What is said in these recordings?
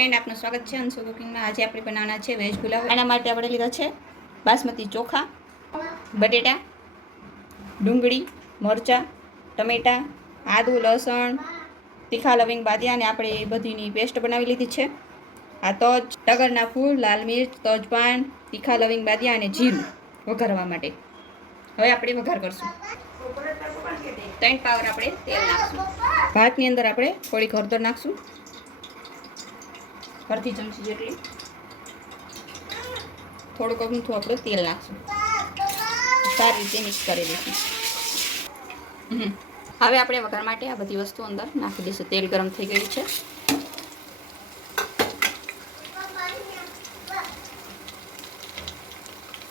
Friend, આપનું સ્વાગત છે અંશુ કુકિંગમાં। આજે આપણે બનાવવાના છે વેજ પુલાવ। એના માટે આપણે લીધા છે બાસમતી ચોખા, બટેટા, ડુંગળી, મરચાં, ટમેટાં, આદુ, લસણ, તીખા લવિંગ બાદિયા અને આપણે એ બધીની પેસ્ટ બનાવી લીધી છે। આ તજ, ટગરના ફૂલ, લાલ મિર્ચ, તજપાન, તીખા લવિંગ બાદિયા અને જીરું વઘારવા માટે। હવે આપણે વઘાર કરશું। 3 પાવર આપણે તેલ નાખશું। ભાતની અંદર આપણે થોડીક હળદર નાખશું, અડધી ચમચી જેટલી। થોડુંક અમથું આપણે તેલ નાખશું, સારી રીતે મિક્સ કરી દઈશું। હવે આપણે વઘાર માટે આ બધી વસ્તુ અંદર નાખી દઈશું। તેલ ગરમ થઈ ગયું છે।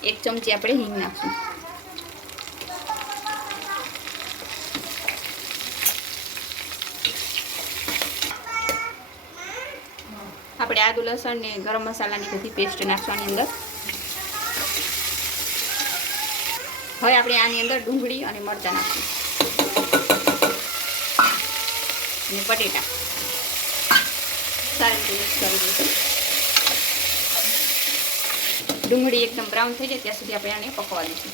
એક ચમચી આપણે હિંગ નાખશું। આપણે આદુ લસણ ને ગરમ મસાલાની બધી પેસ્ટ નાખવાની અંદર। હવે આપણે આની અંદર ડુંગળી અને મરચાં નાખશું અને બટેટા સારી રીતે મિક્સ કરી દઈશું। ડુંગળી એકદમ બ્રાઉન થઈ જાય ત્યાં સુધી આપણે આને પકવા દઈશું।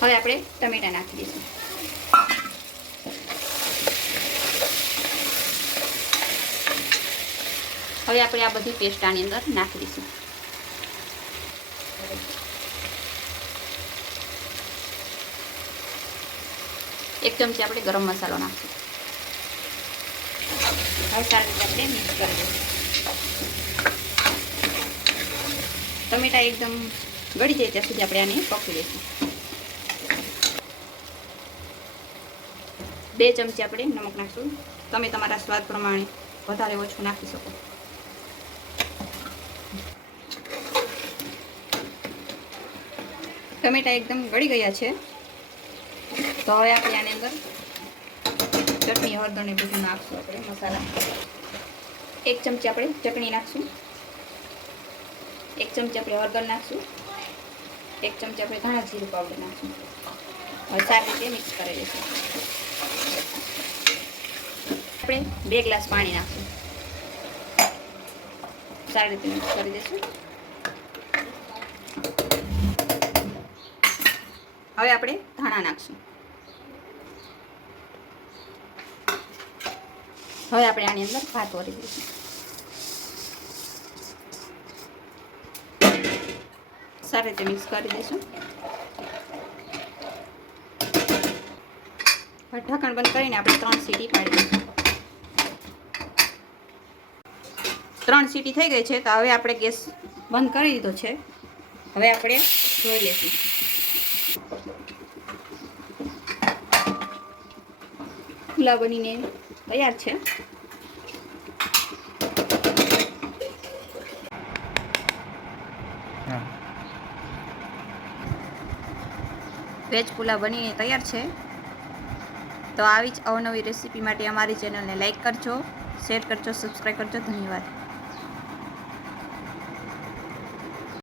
હવે આપણે ટમેટા નાખી દઈશું। હવે આપણે આ બધી પેસ્ટ આની અંદર નાખી દઈશું। એક ચમચી આપણે ગરમ મસાલો નાખીશું। હવે સારી રીતે આપણે મિક્સ કરી દઈશું। ટમેટા એકદમ ગળી જાય ત્યાં સુધી આપણે આને પકવી દઈશું। 2 ચમચી આપણે નમક નાખીશું। તમે તમારા સ્વાદ પ્રમાણે વધારે ઓછું નાખી શકો। ટમેટા એકદમ ગળી ગયા છે તો હવે આપણે આની અંદર ચટણી, હળદર ને બધું નાખશું। આપણે મસાલા 1 ચમચી આપણે ચટણી નાખશું, 1 ચમચી આપણે હળદર નાખશું, 1 ચમચી આપણે ધાણા જીરું પાવડર નાખશું। હવે સારી રીતે મિક્સ કરી દઈશું। આપણે 2 ગ્લાસ પાણી નાખશું, સારી રીતે મિક્સ કરી દઈશું। હવે આપણે ધાણા નાખશું। હવે આપણે આની અંદર ભાત ઓરી દઈશું। સારી રીતે મિક્સ કરી દઈશું। હવે ઢાંકણ બંધ કરીને આપણે 3 સીટી પાડી દઈશું। 3 સીટી થઈ ગઈ છે તો હવે આપણે ગેસ બંધ કરી દીધો છે। હવે આપણે જોઈ લઈશું। પુલાવ બનીને તૈયાર છે। વેજ પુલાવ બનીને તૈયાર છે। તો આવી જ અવનવી રેસીપી માટે અમારી ચેનલને લાઈક કરજો, શેર કરજો, સબસ્ક્રાઈબ કરજો। ધન્યવાદ।